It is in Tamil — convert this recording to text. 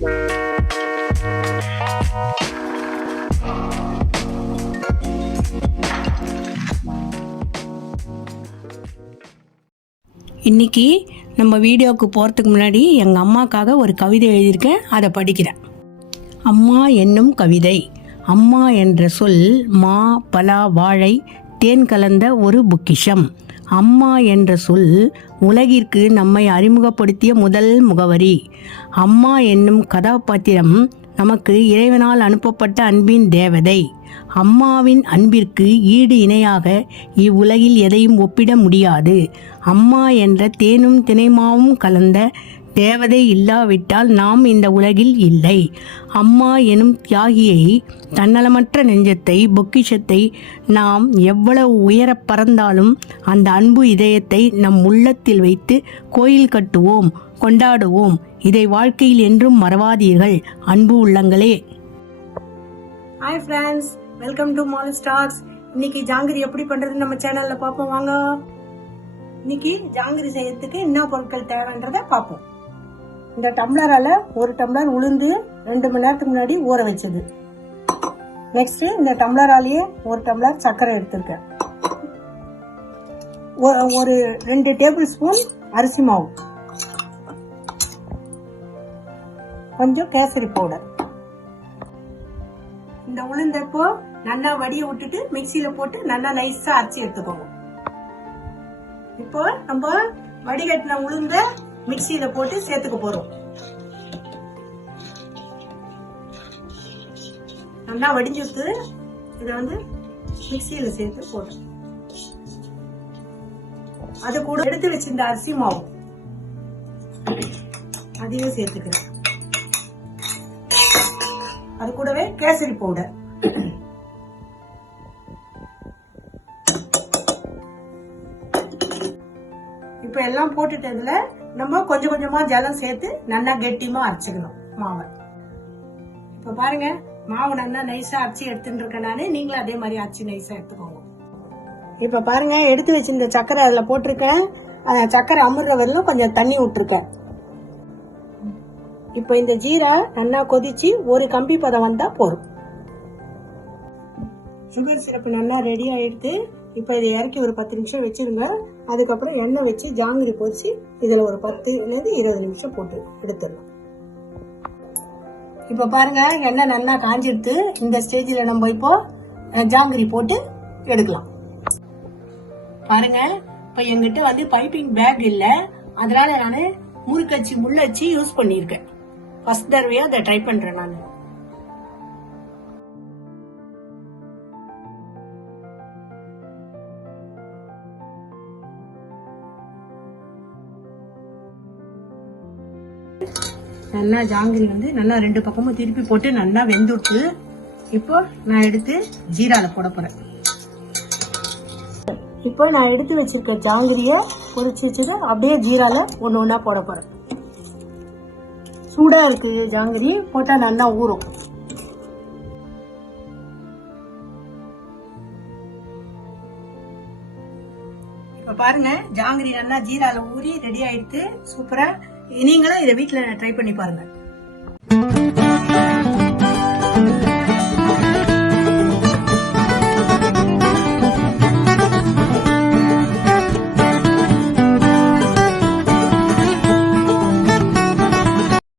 இன்றைக்கி நம்ம வீடியோவுக்கு போகிறதுக்கு முன்னாடி எங்கள் அம்மாக்காக ஒரு கவிதை எழுதியிருக்கேன், அதை படிக்கிறேன். அம்மா என்னும் கவிதை. அம்மா என்ற சொல் மா பலா வாழை தேன் கலந்த ஒரு பொக்கிஷம். அம்மா என்ற சொல் உலகிற்கு நம்மை அறிமுகப்படுத்திய முதல் முகவரி. அம்மா என்னும் கதாபாத்திரம் நமக்கு இறைவனால் அனுப்பப்பட்ட அன்பின் தேவதை. அம்மாவின் அன்பிற்கு ஈடு இணையாக இவ்வுலகில் எதையும் ஒப்பிட முடியாது. அம்மா என்ற தேனும் தினைமாவும் கலந்த தேவதை இல்லாவிட்டால் நாம் இந்த உலகில் இல்லை. அம்மா எனும் தியாகியை, தன்னலமற்ற நெஞ்சத்தை, பொக்கிஷத்தை நாம் எவ்வளவு உயர பறந்தாலும் அந்த அன்பு இதயத்தை நம் உள்ளத்தில் வைத்து கோயில் கட்டுவோம், கொண்டாடுவோம். இதை வாழ்க்கையில் என்றும் மறவாதீர்கள் அன்பு உள்ளங்களே. Hi friends, welcome to Mali's talks. இன்னைக்கு ஜாங்கிரி எப்படி பண்றதுன்னு நம்ம சேனல்ல பார்ப்போம் வாங்க. இன்னைக்கு ஜாங்கிரி செய்யறதுக்கு என்ன பொருட்கள் தேவைன்றத பார்ப்போம். இந்த டம்ளரால ஒரு டம்ளர் உளுந்து 2 மணி நேரத்துக்கு முன்னாடி ஊற வச்சது. நெக்ஸ்ட் இந்த டம்ளராலேயே ஒரு டம்ளர் சர்க்கரை எடுத்திருக்கேன். ஒரு 2 டேபிள் ஸ்பூன் அரிசி மாவு, கொஞ்சம் கேசரி பவுடர். இந்த உளுந்தப்போ நல்லா வடிய விட்டுட்டு மிக்சியில போட்டு நல்லா நைஸா அரைச்சி எடுத்துக்கோங்க. இப்போ நம்ம வடிகட்டின உளுந்த மிக்சியில போட்டு சேர்த்துக்க போறோம். நல்லா வடிஞ்சுட்டு இதை மிக்சியில சேர்த்து போடுறோம். அது கூட எடுத்து வச்சிருந்த அரிசி மாவு அதையும் சேர்த்துக்கிறேன். அது கூடவே கேசரி பவுடர், இப்ப எல்லாம் போட்டுட்டதுல நம்ம கொஞ்சம் கொஞ்சமா ஜலம் சேர்த்து நல்லா கெட்டியமா அரைச்சுக்கணும் மாவை. இப்ப பாருங்க, மாவு நல்லா நைஸா அரைச்சி எடுத்துட்டு இருக்கேன் நானு. நீங்களும் அதே மாதிரி அரைச்சி நைஸா எடுத்துக்கோங்க. இப்ப பாருங்க, எடுத்து வச்சிருந்த சக்கரை அதுல போட்டிருக்கேன். சக்கரை அமுற வரலும் கொஞ்சம் தண்ணி விட்டுருக்கேன். இப்ப இந்த ஜீரா நல்லா கொதிச்சு ஒரு கம்பி பதம் வந்தா போதும். சுகர் சிரப்பு நல்லா ரெடி ஆயிடுது. இப்ப இதை இறக்கி ஒரு 10 நிமிஷம் வச்சிருங்க. அதுக்கப்புறம் எண்ணெய் வச்சு ஜாங்கிரி பொரிச்சு இதுல ஒரு 10-20 நிமிஷம் போட்டு எடுத்துடலாம். இப்ப பாருங்க, எண்ணெய் நல்லா காஞ்சிடுது. இந்த ஸ்டேஜ்ல நம்ம இப்போ ஜாங்கிரி போட்டு எடுக்கலாம். பாருங்க, இப்ப என்கிட்ட பைப்பிங் பேக் இல்ல, அதனால நானு முறுக்கச்சி முள்ளச்சி யூஸ் பண்ணிருக்கேன். ஃபர்ஸ்ட் தடவையா அதை ட்ரை பண்றேன் நான். நல்லா ஜாங்கிரி நல்லா 2 பக்கமும் திருப்பி போட்டு நல்லா வெந்துட்டு, இப்போ நான் எடுத்து ஜீரால போட போறேன். இப்போ நான் எடுத்து வச்சிருக்க ஜாங்கிரிய பொரிச்சு வச்சது அப்படியே ஜீரால ஒண்ணு ஒண்ணா போட போறேன். சூடா இருக்கு ஜாங்கிரி, போட்டா நல்லா ஊறும். இப்ப பாருங்க, ஜாங்கிரி நல்லா ஜீரால ஊறி ரெடி ஆயிடுத்து. சூப்பரா. நீங்களும் இதை வீட்டுல ட்ரை பண்ணி பாருங்க.